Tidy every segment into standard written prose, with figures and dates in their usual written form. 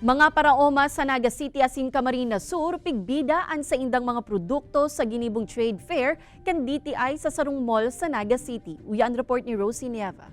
Mga paraoma sa Naga City asin Camarines Sur, pigbidaan sa indang mga produkto sa ginibong trade fair kan DTI sa Sarong Mall sa Naga City. Uyan report ni Rosie Nieva.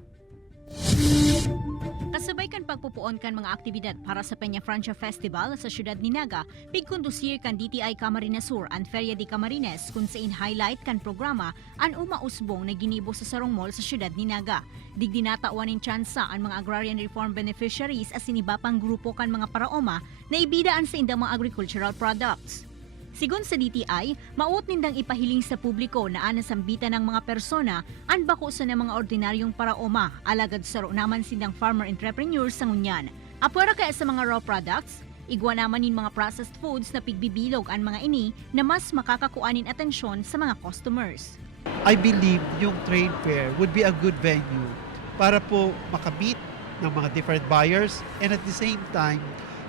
Kasabay kan pagpupuon kan mga aktibidad para sa Peña Francia Festival sa siyudad ni Naga, pigkondusir kan DTI Camarines Sur ang Feria de Camarines kung saan highlight kan programa ang umausbong na ginibo sa Sarong Mall sa siyudad ni Naga. Digdinatawan in tsansa ang mga agrarian reform beneficiaries as siniba pang grupo kan mga paraoma na ibidaan sa indang mga agricultural products. Sigon sa DTI, mauot nindang ipahiling sa publiko na anasambitan ng mga persona ang bako sa mga ordinaryong paraoma alagad sa naman sindang farmer entrepreneurs sa ngunyan. Apwera kaya sa mga raw products, igwa naman in mga processed foods na pigbibilog ang mga ini na mas makakakuanin atensyon sa mga customers. I believe yung trade fair would be a good venue para po makamit ng mga different buyers and at the same time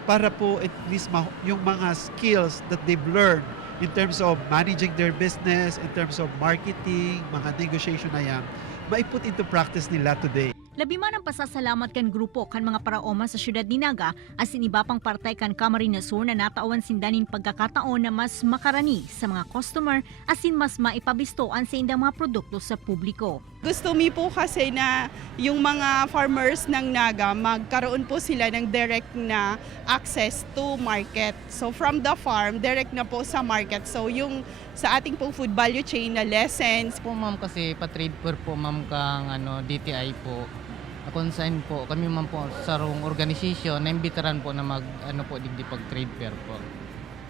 para po at least yung mga skills that they've learned in terms of managing their business, in terms of marketing, mga negotiation na yan, maiput into practice nila today. Labi man ang pasasalamat kan grupo kan mga paraoma sa siyudad ni Naga as iba pang partay kan Camarines Sur na natawan sindanin pagkakataon na mas makarani sa mga customer asin mas maipabistoan sa indang mga produkto sa publiko. Gusto mi po kasi na yung mga farmers ng Naga magkaroon po sila ng direct na access to market. So from the farm, direct na po sa market. So yung sa ating pong food value chain na lessons. Po ma'am kasi pa-trade fair po ma'am kang DTI po. Consign po kami ma'am po sa sarong organization na imbitaran po na mag digdi pag trade fair po.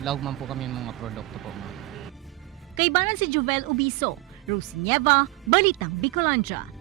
Lawag man po kami ng mga produkto po ma'am. Kaibanan si Jovel Ubiso, Rosie Nieva, Balitang Bicolandia.